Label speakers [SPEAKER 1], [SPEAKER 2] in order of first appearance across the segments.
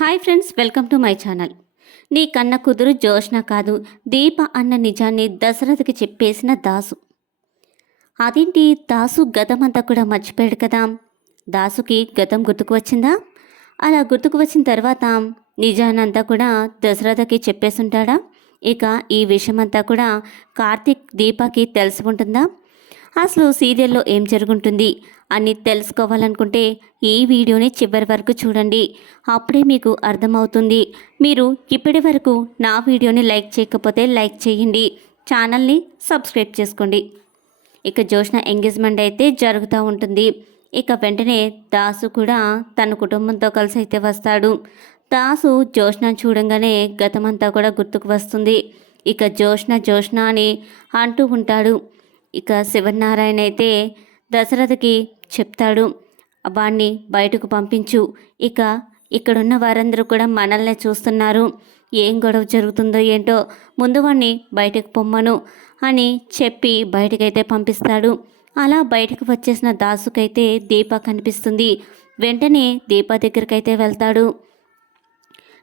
[SPEAKER 1] Hi friends welcome to my channel. నీ కన్న కుదురు జోష్న కాదు దీప అన్న నిజాన్ని దశరథకి చెప్పేసిన దాసు. అదేంటి దాసు గతమంతా కూడా మర్చిపోయాడు కదా? దాసుకి గతం గుర్తుకు వచ్చిందా? అలా గుర్తుకు వచ్చిన తర్వాత నిజానంతా కూడా దశరథకి చెప్పేసుంటాడా? ఇక ఈ విషయమంతా కూడా కార్తీక్ దీపకి తెలిసి ఉంటుందా? అసలు సీరియల్లో ఏం జరుగుంటుంది? అని తెలుసుకోవాలనుకుంటే ఈ వీడియోని చివరి వరకు చూడండి. అప్పుడే మీకు అర్థమవుతుంది. మీరు ఇప్పటి వరకు నా వీడియోని లైక్ చేయకపోతే లైక్ చేయండి. ఛానల్ని సబ్స్క్రైబ్ చేసుకోండి. ఇక జోష్న ఎంగేజ్మెంట్ అయితే జరుగుతూ ఉంటుంది. ఇక వెంటనే దాసు కూడా తన కుటుంబంతో కలిసి అయితే వస్తాడు. దాసు జోష్న చూడంగానే గతమంతా కూడా గుర్తుకు వస్తుంది. ఇక జోష్న జోష్న అని అంటూ ఉంటాడు. ఇక శివనారాయణ అయితే దశరథకి చెప్తాడు వాణ్ణి బయటకు పంపించు. ఇక ఇక్కడున్న వారందరూ కూడా మనల్ని చూస్తున్నారు. ఏం గొడవ జరుగుతుందో ఏంటో ముందు వాణ్ణి బయటకు పొమ్మను అని చెప్పి బయటకైతే పంపిస్తాడు. అలా బయటకు వచ్చేసిన దాసుకైతే దీప కనిపిస్తుంది. వెంటనే దీప దగ్గరికైతే వెళ్తాడు.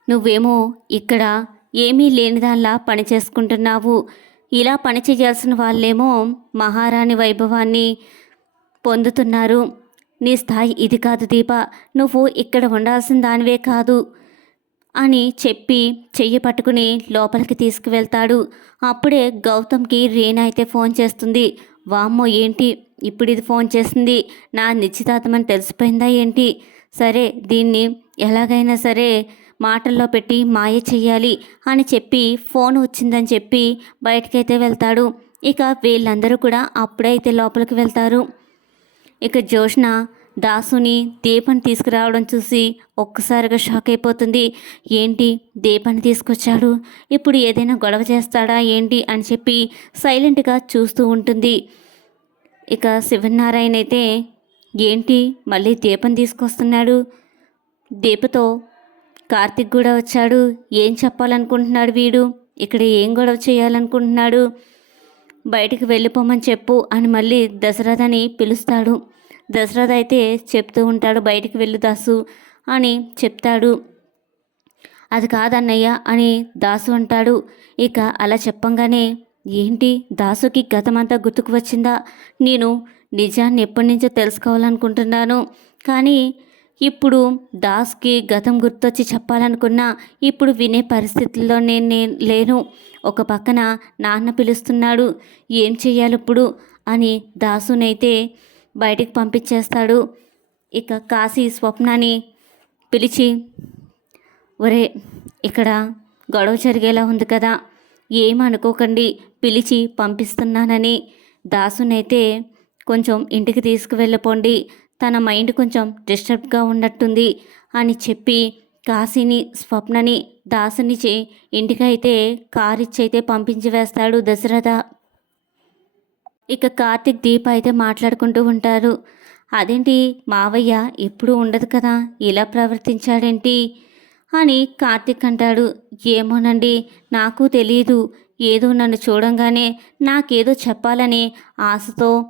[SPEAKER 1] నువ్వేమో ఇక్కడ ఏమీ లేనిదాల్లా పని చేసుకుంటున్నావు. ఇలా పని చేయాల్సిన వాళ్ళేమో మహారాణి వైభవాన్ని పొందుతున్నారు. నీ స్థాయి ఇది కాదు దీప. నువ్వు ఇక్కడ ఉండాల్సిన దానివే కాదు అని చెప్పి చెయ్యి పట్టుకుని లోపలికి తీసుకువెళ్తాడు. అప్పుడే గౌతమ్కి రేణ అయితే ఫోన్ చేస్తుంది. వామ్మో ఏంటి? ఇప్పుడు ఇది ఫోన్ చేసింది. నా నిశ్చితార్థమని తెలిసిపోయిందా ఏంటి? సరే దీన్ని ఎలాగైనా సరే మాటల్లో పెట్టి మాయ చెయ్యాలి అని చెప్పి ఫోన్ వచ్చిందని చెప్పి బయటకైతే వెళ్తాడు. ఇక వీళ్ళందరూ కూడా అప్పుడైతే లోపలికి వెళ్తారు. ఇక జోష్న దాసుని దీపని తీసుకురావడం చూసి ఒక్కసారిగా షాక్ అయిపోతుంది. ఏంటి దీపాన్ని తీసుకొచ్చాడు? ఇప్పుడు ఏదైనా గొడవ చేస్తాడా ఏంటి అని చెప్పి సైలెంట్గా చూస్తూ ఉంటుంది. ఇక శివనారాయణ అయితే ఏంటి మళ్ళీ దీపం తీసుకొస్తున్నాడు? దీపతో కార్తిక్ కూడా వచ్చాడు. ఏం చెప్పాలనుకుంటున్నాడు వీడు? ఇక్కడ ఏం గొడవ చేయాలనుకుంటున్నాడు? బయటికి వెళ్ళిపోమని చెప్పు అని మళ్ళీ దశరథని పిలుస్తాడు. దశరథ అయితే చెప్తూ ఉంటాడు బయటికి వెళ్ళు దాసు అని చెప్తాడు. అది కాదన్నయ్య అని దాసు అంటాడు. ఇక అలా చెప్పంగానే ఏంటి దాసుకి గతమంతా గుర్తుకు వచ్చిందా? నేను నిజాన్ని ఎప్పటి నుంచో తెలుసుకోవాలనుకుంటున్నాను. కానీ ఇప్పుడు దాస్కి గతం గుర్తొచ్చి చెప్పాలనుకున్నా ఇప్పుడు వినే పరిస్థితుల్లో నేను నేను లేను. ఒక పక్కన నాన్న పిలుస్తున్నాడు ఏం చెయ్యాలిప్పుడు అని దాసునైతే బయటికి పంపించేస్తాడు. ఇక కాశీ స్వప్నాన్ని పిలిచి ఒరే ఇక్కడ గొడవ జరిగేలా ఉంది కదా ఏమనుకోకండి పిలిచి పంపిస్తున్నానని. దాసునైతే కొంచెం ఇంటికి తీసుకువెళ్ళిపోండి తన మైండ్ కొంచెం డిస్టర్బ్గా ఉన్నట్టుంది అని చెప్పి కాశీని స్వప్నని దాసుని చే ఇంటికైతే కారు ఇచ్చైతే పంపించి వేస్తాడు దశరథ. ఇక కార్తిక్ దీప అయితే మాట్లాడుకుంటూ ఉంటారు. అదేంటి మావయ్య ఎప్పుడు ఉండదు కదా ఇలా ప్రవర్తించాడేంటి? అని కార్తిక్ అంటాడు. ఏమోనండి నాకు తెలియదు ఏదో నన్ను చూడంగానే నాకేదో చెప్పాలని ఆశతో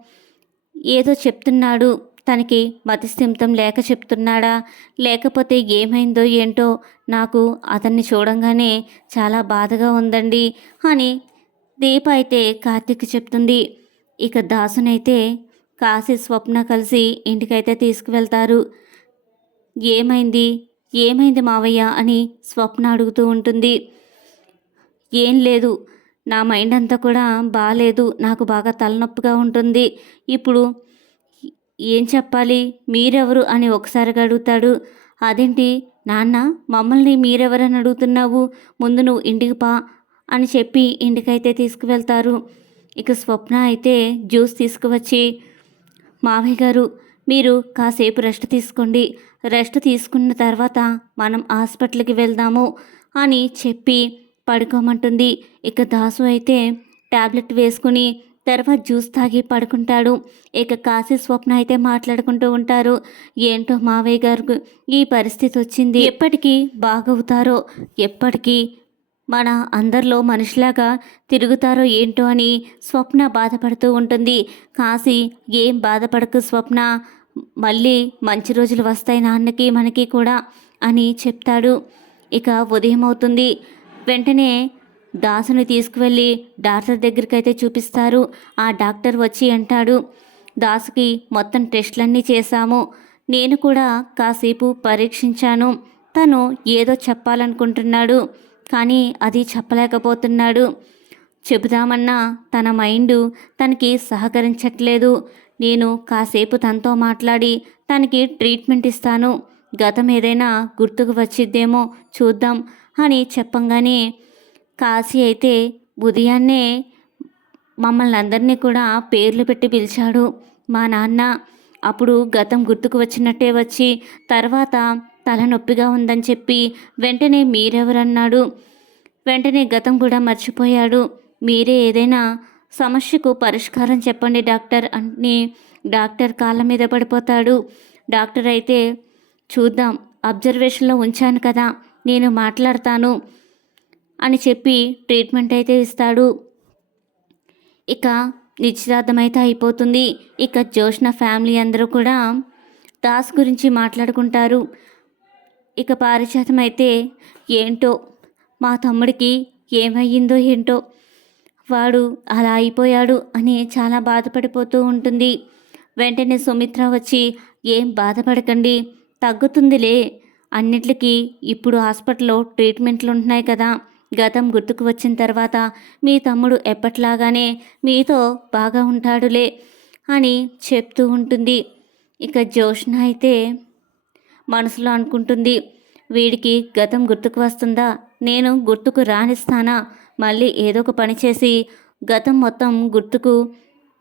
[SPEAKER 1] ఏదో చెప్తున్నాడు. తనకి మతిస్థిమితం లేక చెప్తున్నాడా? లేకపోతే ఏమైందో ఏంటో నాకు అతన్ని చూడంగానే చాలా బాధగా ఉందండి అని దీప అయితే కార్తిక్ చెప్తుంది. ఇక దాసునైతే కాశీ స్వప్న కలిసి ఇంటికైతే తీసుకువెళ్తారు. ఏమైంది? ఏమైంది మావయ్య అని స్వప్న అడుగుతూ ఉంటుంది. ఏం లేదు. నా మైండ్ అంతా కూడా బాగాలేదు నాకు బాగా తలనొప్పిగా ఉంటుంది. ఇప్పుడు ఏం చెప్పాలి? మీరెవరు? అని ఒకసారిగా అడుగుతాడు. అదేంటి? నాన్న మమ్మల్ని మీరెవరని అడుగుతున్నావు? ముందు నువ్వు ఇంటికి పా అని చెప్పి ఇంటికైతే తీసుకువెళ్తారు. ఇక స్వప్న అయితే జ్యూస్ తీసుకువచ్చి మావయ్య గారు మీరు కాసేపు రెస్ట్ తీసుకోండి. రెస్ట్ తీసుకున్న తర్వాత మనం హాస్పిటల్కి వెళ్దాము అని చెప్పి పడుకోమంటుంది. ఇక దాసు అయితే టాబ్లెట్ వేసుకుని తర్వాత జ్యూస్ తాగి పడుకుంటాడు. ఇక కాశీ స్వప్న అయితే మాట్లాడుకుంటూ ఉంటారు. ఏంటో మావయ్య గారు ఈ పరిస్థితి వచ్చింది. ఎప్పటికీ బాగవుతారో ఎప్పటికీ మన అందరిలో మనిషిలాగా తిరుగుతారో ఏంటో అని స్వప్న బాధపడుతూ ఉంటుంది. కాశీ ఏం బాధపడకు స్వప్న మళ్ళీ మంచి రోజులు వస్తాయి నాన్నకి మనకి కూడా అని చెప్తాడు. ఇక ఉదయం అవుతుంది వెంటనే దాసుని తీసుకువెళ్ళి డాక్టర్ దగ్గరికి అయితే చూపిస్తారు. ఆ డాక్టర్ వచ్చి అంటాడు దాసుకి మొత్తం టెస్టులన్నీ చేశాము. నేను కూడా కాసేపు పరీక్షించాను. తను ఏదో చెప్పాలనుకుంటున్నాడు కానీ అది చెప్పలేకపోతున్నాడు. చెబుదామన్నా తన మైండ్ తనకి సహకరించట్లేదు. నేను కాసేపు తనతో మాట్లాడి తనకి ట్రీట్మెంట్ ఇస్తాను. గతం ఏదైనా గుర్తుకు వచ్చిద్దేమో చూద్దాం అని చెప్పంగానే కాశీ అయితే ఉదయాన్నే మమ్మల్ని అందరినీ కూడా పేర్లు పెట్టి పిలిచాడు మా నాన్న. అప్పుడు గతం గుర్తుకు వచ్చినట్టే వచ్చి తర్వాత తలనొప్పిగా ఉందని చెప్పి వెంటనే మీరెవరన్నాడు? వెంటనే గతం కూడా మర్చిపోయాడు. మీరే ఏదైనా సమస్యకు పరిష్కారం చెప్పండి డాక్టర్ అని డాక్టర్ కాళ్ళ మీద పడిపోతాడు. డాక్టర్ అయితే చూద్దాం అబ్జర్వేషన్లో ఉంచాను కదా నేను మాట్లాడతాను. అని చెప్పి ట్రీట్మెంట్ అయితే ఇస్తాడు. ఇక నిశ్చితార్థం అయితే అయిపోతుంది. ఇక జోష్న ఫ్యామిలీ అందరూ కూడా దాస్ గురించి మాట్లాడుకుంటారు. ఇక పారిజాతం అయితే ఏంటో మా తమ్ముడికి ఏమయ్యిందో ఏంటో వాడు అలా అయిపోయాడు అని చాలా బాధపడిపోతూ ఉంటుంది. వెంటనే సుమిత్ర వచ్చి ఏం బాధపడకండి తగ్గుతుందిలే. అన్నిటికీ ఇప్పుడు హాస్పిటల్లో ట్రీట్మెంట్లు ఉంటున్నాయి కదా. గతం గుర్తుకు వచ్చిన తర్వాత మీ తమ్ముడు ఎప్పట్లాగానే మీతో బాగా ఉంటాడులే అని చెప్తూ ఉంటుంది. ఇక జోష్న అయితే మనసులో అనుకుంటుంది వీడికి గతం గుర్తుకు వస్తుందా? నేను గుర్తుకు రానిస్తానా? మళ్ళీ ఏదో ఒక పని చేసి గతం మొత్తం గుర్తుకు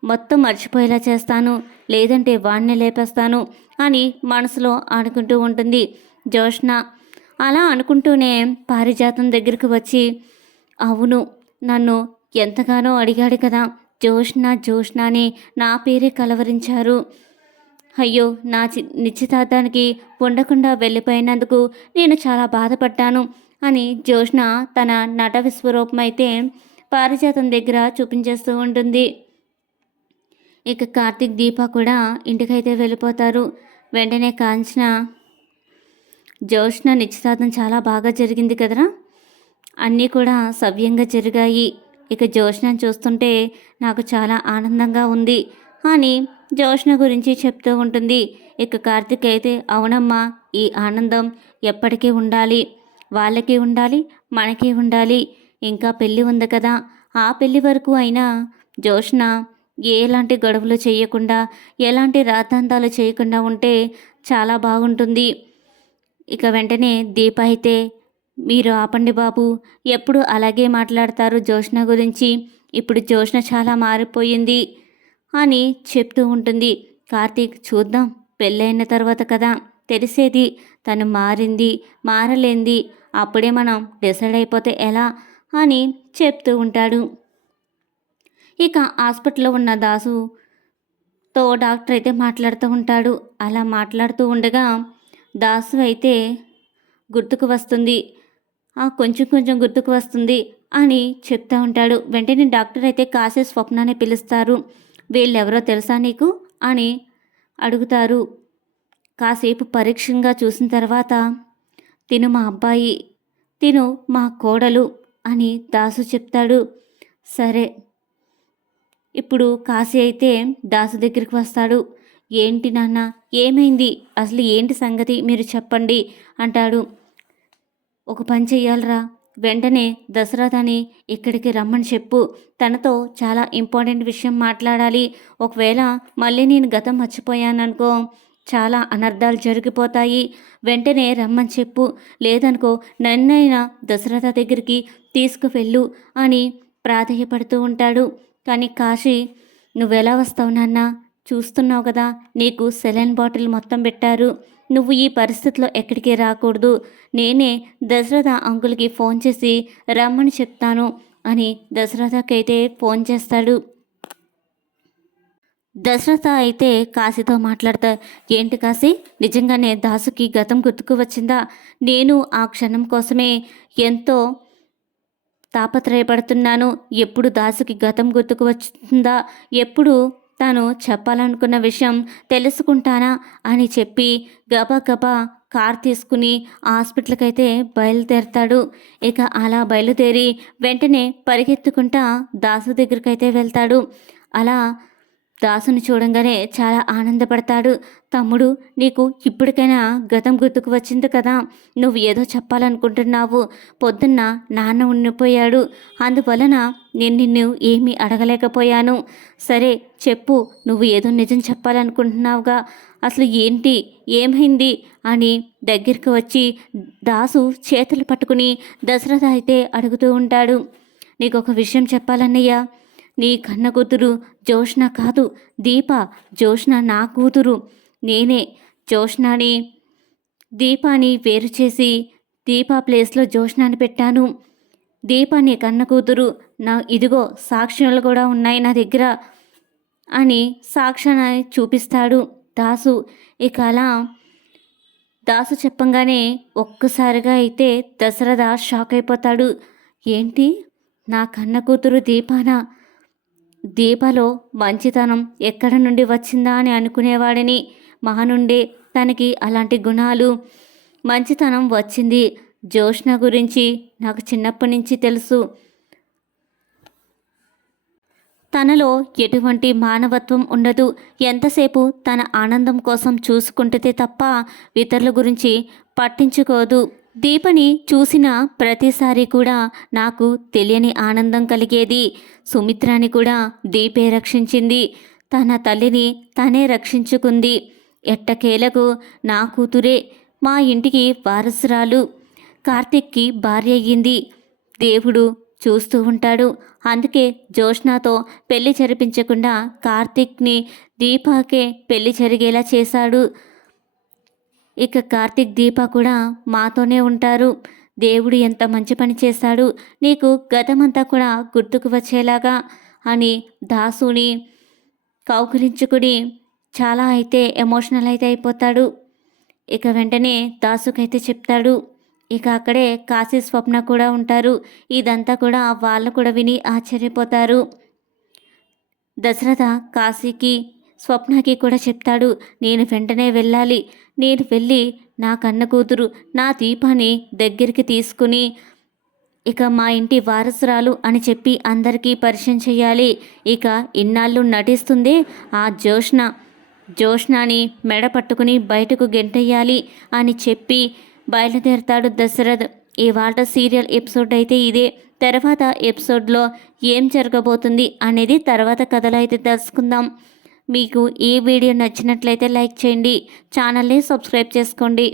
[SPEAKER 1] మొత్తం మర్చిపోయేలా చేస్తాను లేదంటే వాణ్ణి లేపేస్తాను అని మనసులో అనుకుంటూ ఉంటుంది జోష్న అలా అనుకుంటూనే పారిజాతం దగ్గరికి వచ్చి అవును నన్ను ఎంతగానో అడిగాడు కదా జోష్న జోష్న అని నా పేరే కలవరించారు. అయ్యో నా చి నిశ్చితార్థానికి ఉండకుండా వెళ్ళిపోయినందుకు నేను చాలా బాధపడ్డాను అని జోష్న తన నట విశ్వరూపం అయితే పారిజాతం దగ్గర చూపించేస్తూ ఉంటుంది. ఇక కార్తీక్ దీప కూడా ఇంటికైతే వెళ్ళిపోతారు. వెంటనే కాంచన జోష్న నిశ్చితార్థం చాలా బాగా జరిగింది కదరా? అన్నీ కూడా సవ్యంగా జరిగాయి. ఇక జోష్నను చూస్తుంటే నాకు చాలా ఆనందంగా ఉంది. అని జోష్న గురించి చెప్తూ ఉంటుంది. ఇక కార్తిక్ అయితే అవునమ్మా ఈ ఆనందం ఎప్పటికీ ఉండాలి. వాళ్ళకి ఉండాలి మనకి ఉండాలి. ఇంకా పెళ్ళి ఉంది కదా. ఆ పెళ్ళి వరకు అయినా జోష్న ఎలాంటి గడువులు చేయకుండా ఎలాంటి రాద్ధాంతాలు చేయకుండా ఉంటే చాలా బాగుంటుంది. ఇక వెంటనే దీప అయితే మీరు ఆపండి బాబు ఎప్పుడు అలాగే మాట్లాడతారు జోష్న గురించి. ఇప్పుడు జోష్న చాలా మారిపోయింది అని చెప్తూ ఉంటుంది. కార్తీక్ చూద్దాం పెళ్ళైన తర్వాత కదా తెలిసేది. తను మారింది మారలేంది. అప్పుడే మనం డిసైడ్ అయిపోతే ఎలా? అని చెప్తూ ఉంటాడు. ఇక హాస్పిటల్లో ఉన్న దాసుతో డాక్టర్ అయితే మాట్లాడుతూ ఉంటాడు. అలా మాట్లాడుతూ ఉండగా దాసు అయితే గుర్తుకు వస్తుంది. ఆ కొంచెం కొంచెం గుర్తుకు వస్తుంది అని చెప్తా ఉంటాడు. వెంటనే డాక్టర్ అయితే కాసే స్వప్నాన్ని పిలుస్తారు. వీళ్ళెవరో తెలుసా నీకు? అని అడుగుతారు. కాసేపు పరీక్షంగా చూసిన తర్వాత తిను మా అబ్బాయి తిను మా కోడలు అని దాసు చెప్తాడు. సరే ఇప్పుడు కాశీ అయితే దాసు దగ్గరికి వస్తాడు. ఏంటి నాన్న? ఏమైంది? అసలు ఏంటి సంగతి? మీరు చెప్పండి అంటాడు. ఒక పని చెయ్యాలరా. వెంటనే దశరథని ఇక్కడికి రమ్మని చెప్పు. తనతో చాలా ఇంపార్టెంట్ విషయం మాట్లాడాలి. ఒకవేళ మళ్ళీ నేను గతం మర్చిపోయాననుకో చాలా అనర్థాలు జరిగిపోతాయి. వెంటనే రమ్మని చెప్పు. లేదనుకో నన్నైనా దశరథ దగ్గరికి తీసుకువెళ్ళు అని ప్రాధేయపడుతూ ఉంటాడు. కానీ కాశీ నువ్వెలా వస్తావు నాన్నా? చూస్తున్నావు కదా నీకు సెలైన్ బాటిల్ మొత్తం పెట్టారు. నువ్వు ఈ పరిస్థితిలో ఎక్కడికి రాకూడదు. నేనే దశరథ అంకుల్కి ఫోన్ చేసి రమ్మని చెప్తాను అని దశరథకైతే ఫోన్ చేస్తాడు. దశరథ అయితే కాశీతో మాట్లాడతా ఏంటి కాశీ? నిజంగానే దాసుకి గతం గుర్తుకు వచ్చిందా? నేను ఆ క్షణం కోసమే ఎంతో తాపత్రయపడుతున్నాను. ఎప్పుడు దాసుకి గతం గుర్తుకు వచ్చిందా? ఎప్పుడు తాను చెప్పాలనుకున్న విషయం తెలుసుకుంటానా అని చెప్పి గబా గబా కార్ తీసుకుని హాస్పిటల్కి అయితే బయలుదేరతాడు. ఇక అలా బయలుదేరి వెంటనే పరిగెత్తుకుంటా దాసు దగ్గరికి అయితే వెళ్తాడు. అలా దాసుని చూడంగానే చాలా ఆనందపడతాడు. తమ్ముడు నీకు ఇప్పటికైనా గతం గుర్తుకు వచ్చింది కదా? నువ్వు ఏదో చెప్పాలనుకుంటున్నావు. పొద్దున్న నాన్న ఉండిపోయాడు. అందువలన నేను నిన్ను ఏమీ అడగలేకపోయాను. సరే చెప్పు నువ్వు ఏదో నిజం చెప్పాలనుకుంటున్నావుగా. అసలు ఏంటి? ఏమైంది? అని దగ్గరికి వచ్చి దాసు చేతులు పట్టుకుని దశరథ అయితే అడుగుతూ ఉంటాడు. నీకు ఒక విషయం చెప్పాలన్నయ్యా. నీ కన్న కూతురు జోష్న కాదు. దీప జోష్న నా కూతురు. నేనే జోష్నాని దీపాని వేరు చేసి దీపా ప్లేస్లో జోష్నాని పెట్టాను. దీప నీ కన్న కూతురు నా ఇదిగో సాక్ష్యాలు కూడా ఉన్నాయి నా దగ్గర అని సాక్ష్యాన్ని చూపిస్తాడు దాసు. ఇక అలా దాసు చెప్పంగానే ఒక్కసారిగా అయితే దశరథ షాక్ అయిపోతాడు. ఏంటి? నా కన్న కూతురు దీపానా? దీపలో మంచితనం ఎక్కడ నుండి వచ్చిందా అని అనుకునేవాడిని మహా నుండే తనకి అలాంటి గుణాలు. మంచితనం వచ్చింది. జోష్ణ గురించి నాకు చిన్నప్పటి నుంచి తెలుసు. తనలో ఎటువంటి మానవత్వం ఉండదు. ఎంతసేపు తన ఆనందం కోసం చూసుకుంటే తప్ప ఇతరుల గురించి పట్టించుకోదు. దీపని చూసిన ప్రతిసారి కూడా నాకు తెలియని ఆనందం కలిగేది. సుమిత్రాని కూడా దీపే రక్షించింది. తన తల్లిని తనే రక్షించుకుంది. ఎట్టకేలకు నా కూతురే మా ఇంటికి వారసురాలు. కార్తిక్కి భార్య అయ్యింది. దేవుడు చూస్తూ ఉంటాడు. అందుకే జోష్నాతో పెళ్ళి జరిపించకుండా కార్తిక్ని దీపాకే పెళ్ళి జరిగేలా చేశాడు. ఇక కార్తిక్ దీప కూడా మాతోనే ఉంటారు. దేవుడు ఎంత మంచి పని చేశాడు. నీకు గతమంతా కూడా గుర్తుకు వచ్చేలాగా అని దాసుని కౌకులించుకుని చాలా అయితే ఎమోషనల్ అయితే అయిపోతాడు. ఇక వెంటనే దాసుకైతే చెప్తాడు. ఇక అక్కడే కాశీ స్వప్న కూడా ఉంటారు. ఇదంతా కూడా వాళ్ళు కూడా విని ఆశ్చర్యపోతారు. దశరథ కాశీకి స్వప్నకి కూడా చెప్తాడు నేను వెంటనే వెళ్ళాలి. నేను వెళ్ళి నా కన్న కూతురు నా దీపాన్ని దగ్గరికి తీసుకుని ఇక మా ఇంటి వారసురాలు అని చెప్పి అందరికీ పరిచయం చేయాలి. ఇక ఇన్నాళ్ళు నటిస్తుంది ఆ జోష్ణ జోష్ణాని మెడ పట్టుకుని బయటకు గెంటయ్యాలి అని చెప్పి బయలుదేరతాడు దశరథ్. ఇవాళ సీరియల్ ఎపిసోడ్ అయితే ఇదే. తర్వాత ఎపిసోడ్లో ఏం జరగబోతుంది అనేది తర్వాత కథలో అయితే తెలుసుకుందాం. మీకు ఈ వీడియో నచ్చినట్లయితే లైక్ చేయండి ఛానల్ని సబ్స్క్రైబ్ చేసుకోండి.